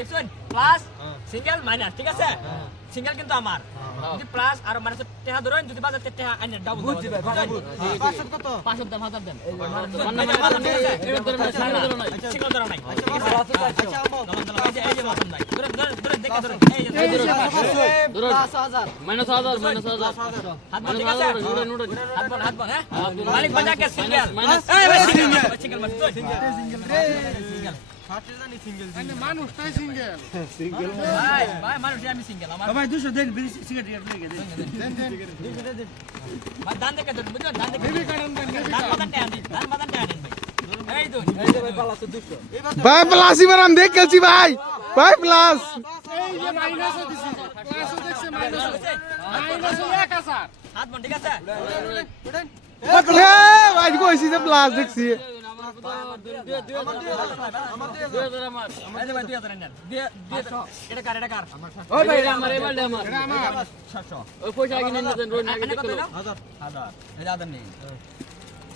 দেখছেন plus single minus ঠিক আছে সিঙ্গেল কিন্তু আমার যদি প্লাস আর মাইনাস টেহা ধরেন যদি বাজার টেহা আইনে ডাবল বুঝছি পাঁচশো কত পাঁচশো দেন হাজার দেন মানে সিঙ্গেল ধরা নাই আচ্ছা আমো এই যে এই যে মাথা নাই ধরে এই এই বাজা কে সিঙ্গেল ভাই সিঙ্গেল মানুষটাই ভাই ভাই মানুষ আমি সিঙ্গেল আমার। ভাই দুশো দেন বিড়ি সিগারেট লেগে দেন। ভাই দান দেখে ধরে বুঝছ দান দেখে বিড়ি কাটান দেন দান মাদান টেহা দিন দান মাদান টেহা দিন ভাই। এই তো ভাই প্লাস এবার আমি দেখ খেলছি ভাই ভাই প্লাস এই যে মাইনাসও দিছি ক্লাসও দেখছে মাইনাসও মাইনাসও এক হাজার হাত বল ঠিক আছে এ ভাই কইছি যে প্লাস দেখছি আমার এই যে ভাই 2000 নেন দিয়ে দিয়ে এটা কার এটা কার ওই ভাই এটা আমার এবার আমার এটা আমার 700 ওই পয়সা হলো হাজার হাজার হাজার নেই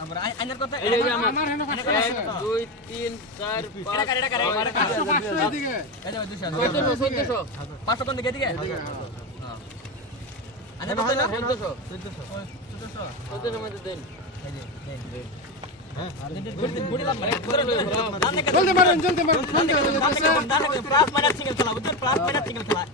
আমরা আইনের কত এই যে আমার আমার হেন পাঁচশো এক দুই তিন এটা পাঁচ এটা কার এটা কার পাঁচশো পাঁচশো এদিকে এই যে ভাই 200 চোদ্দশো চোদ্দশো 500 কোন দিকে দিকে আইনের কত হলো চোদ্দশো 1400 চোদ্দশো মধ্যে দেন গুড়ি লাভ মানে ধরে দান দেখে চলতে পারেন চলতে পারেন দান চলতে দেখে পারেন দান দেখে দান দেখে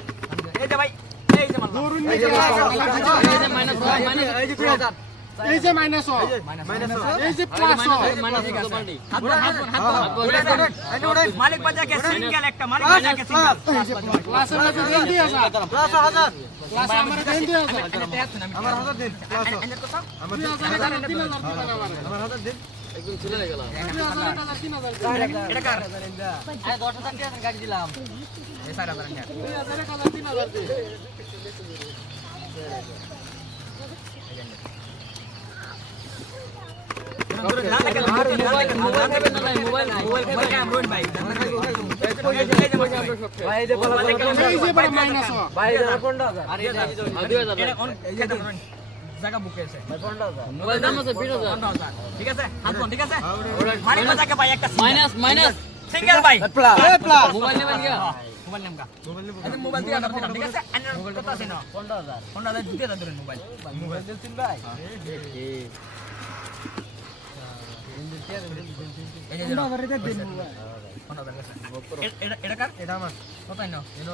এই যে মাইনাস এই যে প্লাস মালিক বাজা সিঙ্গেল একটা মালিক বাজা সিঙ্গেল ক্লাসের মধ্যে দেন দুই হাজার পাঁচশো হাজার ক্লাসে আমার দেন দুই হাজার আমার হাজার দিন আইনের কত দুই হাজার এক হাজার আমার একদম ছেলে গেল দুই হাজার এক হাজার তিন হাজার দিবেন। এটা কার আরে দশ হাজার টাকা গাড়ি দিলাম এই সাইড হাজার নিয়ে দুই হাজার এক জায়গা বুকে আছে মোবাইল দাম আছে বিশ হাজার ঠিক আছে হাত ঠিক আছে মাইনাস মাইনাস সিঙ্গেল ভাই মোবাইল নেবেন গিয়া মোবাইল নামকা মোবাইল দিয়ে আদার ঠিক আছে মোবাইল কত আছে না 15000 15000 দিতে দাও ধরেন মোবাইল মোবাইল দিলছেন ভাই এটা এটা কার এটা আমার কত না এটা